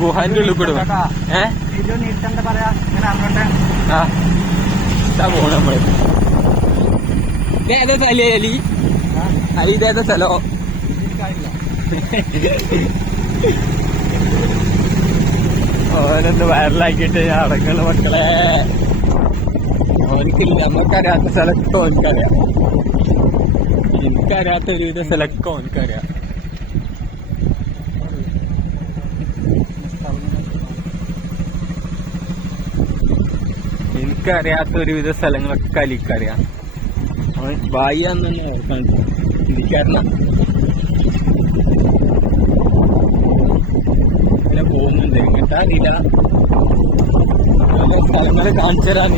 ഗുഹാന്റെ ഉള്ളിൽ കൂടെ പോണ നമ്മള്. ഇതേതാ സ്ഥലം അലി? അലി ഇതേതാ സ്ഥലോ? ഓനൊന്ന് വൈറലാക്കിയിട്ട് അടങ്ങുള്ള മക്കളെ. ഓനക്കില്ല, നമുക്കറിയാത്ത സ്ഥലമൊക്കെ ഓനക്കറിയാം. എനിക്കറിയാത്ത ഒരുവിധ സ്ഥലമൊക്കെ ഓനക്കറിയാം. എനിക്കറിയാത്ത ഒരുവിധ സ്ഥലങ്ങളൊക്കെ അലിക്കറിയാം. അവൻ ബായിയാന്ന് തന്നെ ഓർക്കാൻ എനിക്കറിഞ്ഞ ഇങ്ങനെ പോകുന്നുണ്ട്. എങ്ങട്ടാ അറിയില്ല. സ്ഥലങ്ങള് കാണിച്ചു തരാൻ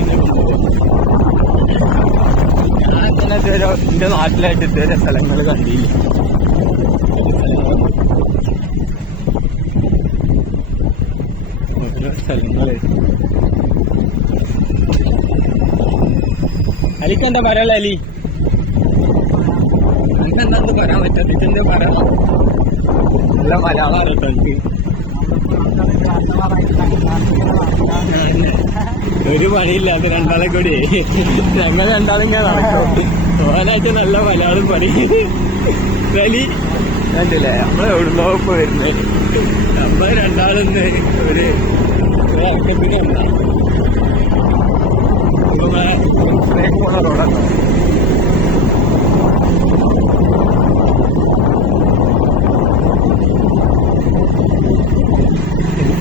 ഞാൻ അങ്ങനെ ഇതുവരെ എന്റെ നാട്ടിലായിട്ട് ഇതുവരെ സ്ഥലങ്ങൾ കണ്ടില്ല. ഓരോ സ്ഥലങ്ങള് അലിക്കെന്താ പറയാ? അലി എനിക്കെന്താ പറയാൻ പറ്റാത്ത ഇതെന്താ പറയാ? നല്ല മലയാളമാണ് കേട്ടോ എനിക്ക്. ഒരു പണിയില്ലാത്ത രണ്ടാളെ കൂടി ഞങ്ങൾ രണ്ടാളും ഇങ്ങനെ നടക്കും. ഓനായിട്ട് നല്ല മലയാളം പണി. അലി കണ്ടില്ലേ, നമ്മളെ എവിടുന്നോ ഇപ്പൊ വരുന്നത്. നമ്മൾ രണ്ടാളൊന്ന് ഒരു ഇറക്കത്തിന് എന്താ പോണ റോഡാണോ?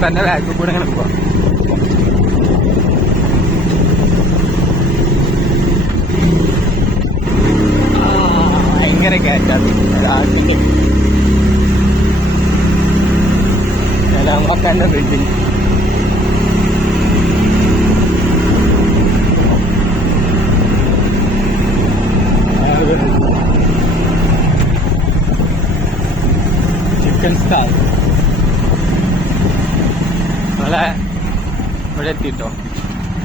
തന്നെ ബാക്കിൽ കൂടെ ഇങ്ങനെ പോവാം. ഭയങ്കര കയറ്റാതെ നമ്മളൊക്കെ ഫ്രിഡ്ജിൽ ചിക്കൻ സ്റ്റാൾ നമ്മളെ ഇവിടെ എത്തിട്ടോ.